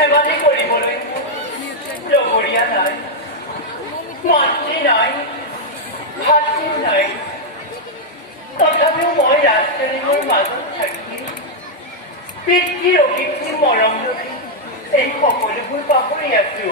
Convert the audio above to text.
ধেমালি কৰিবলৈ লগৰীয়া নাই, মাতৃ নাই, ভাতৃ নাই। তথাপিও মই ৰাজধানীৰ মাজত থাকি পিতৃৰ অকৃত্ৰিম মৰম ৰখি এই সকলোবোৰ পাহৰি আছো।